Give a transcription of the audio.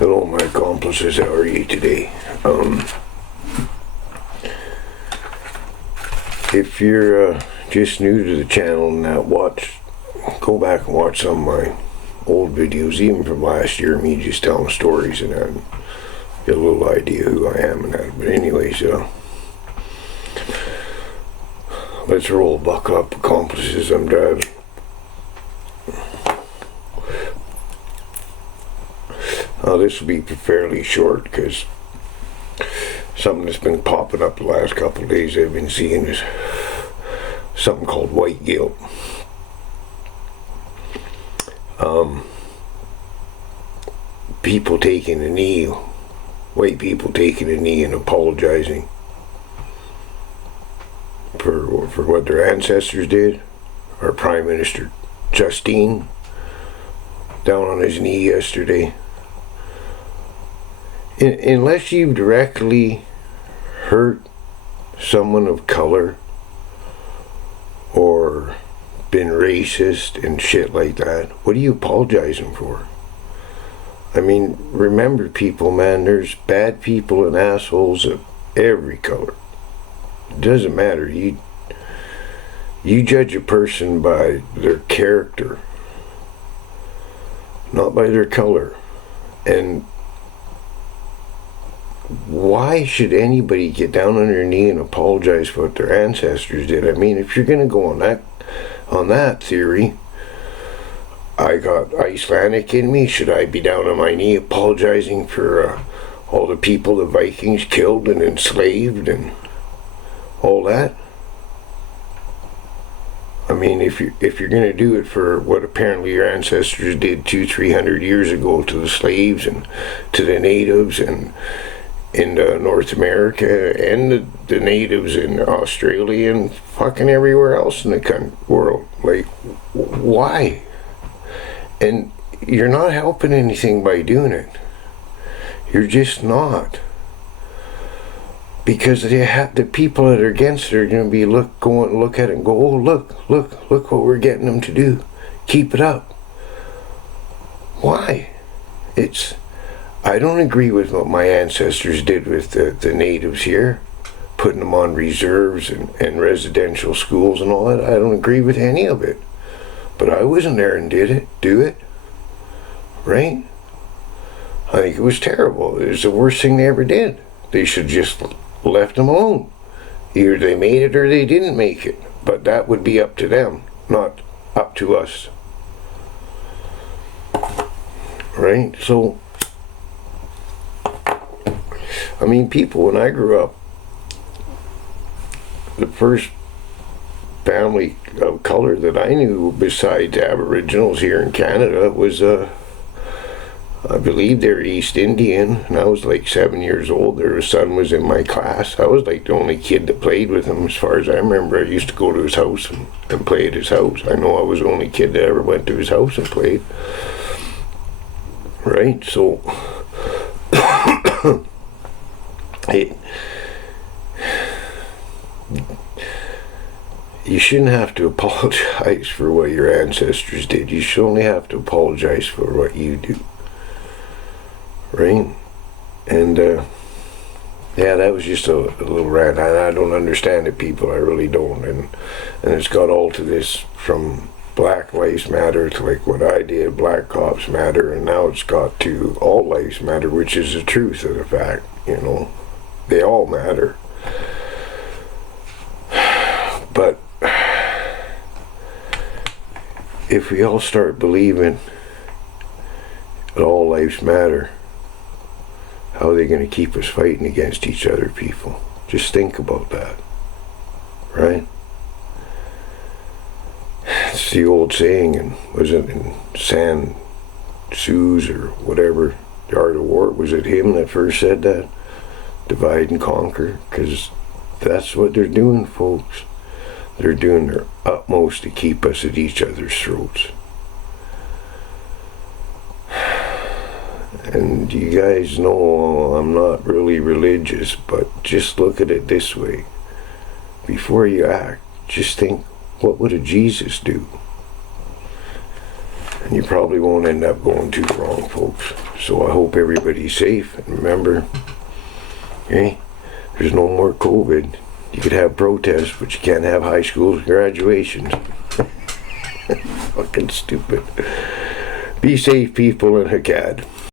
Hello, my accomplices. How are you today? If you're just new to the channel and go back and watch some of my old videos, even from last year, me just telling stories and that, get a little idea who I am and that. But anyways, let's roll. Buckle up, accomplices. I'm driving. This will be fairly short because something that's been popping up the last couple of days I've been seeing is something called white guilt. People taking a knee, white people taking a knee and apologizing for what their ancestors did. Our Prime Minister Justine down on his knee yesterday. Unless you've directly hurt someone of color or been racist and shit like that, what are you apologizing for? I mean, remember, people, man, there's bad people and assholes of every color. It doesn't matter. You judge a person by their character, not by their color. And why should anybody get down on their knee and apologize for what their ancestors did? I mean, if you're going to go on that theory, I got Icelandic in me. Should I be down on my knee apologizing for all the people the Vikings killed and enslaved and all that? I mean, if you're going to do it for what apparently your ancestors did 200-300 years ago to the slaves and to the natives and in North America and the natives in Australia and fucking everywhere else in the world. Like, why? And you're not helping anything by doing it. You're just not. Because the people that are against it are going to be look at it and go, oh, look what we're getting them to do. Keep it up. Why? I don't agree with what my ancestors did with the natives here, putting them on reserves and residential schools and all that. I don't agree with any of it. But I wasn't there and do it. Right? I think it was terrible. It was the worst thing they ever did. They should just left them alone. Either they made it or they didn't make it. But that would be up to them, not up to us. Right? So, I mean, people, when I grew up, the first family of color that I knew besides Aboriginals here in Canada was, I believe they're East Indian, and I was like 7 years old. Their son was in my class. I was like the only kid that played with him as far as I remember. I used to go to his house and play at his house. I know I was the only kid that ever went to his house and played. Right? So you shouldn't have to apologize for what your ancestors did. You should only have to apologize for what you do. Right? And yeah, that was just a little rant. I don't understand it, people. I really don't. And it's got all to this from Black Lives Matter to like what I did, Black Cops Matter, and now it's got to All Lives Matter, which is the truth of the fact. You know, they all matter. But if we all start believing that all lives matter, how are they going to keep us fighting against each other, people? Just think about that. Right? It's the old saying, and was it in San Tzu's or whatever, The Art of War? Was it him that first said that? Divide and conquer? Because that's what they're doing, folks. They're doing their utmost to keep us at each other's throats. And you guys know I'm not really religious, but just look at it this way. Before you act, just think, what would a Jesus do? And you probably won't end up going too wrong, folks. So I hope everybody's safe. And remember, okay, there's no more COVID. You could have protests, but you can't have high school graduations. Fucking stupid. Be safe, people, and Haggad.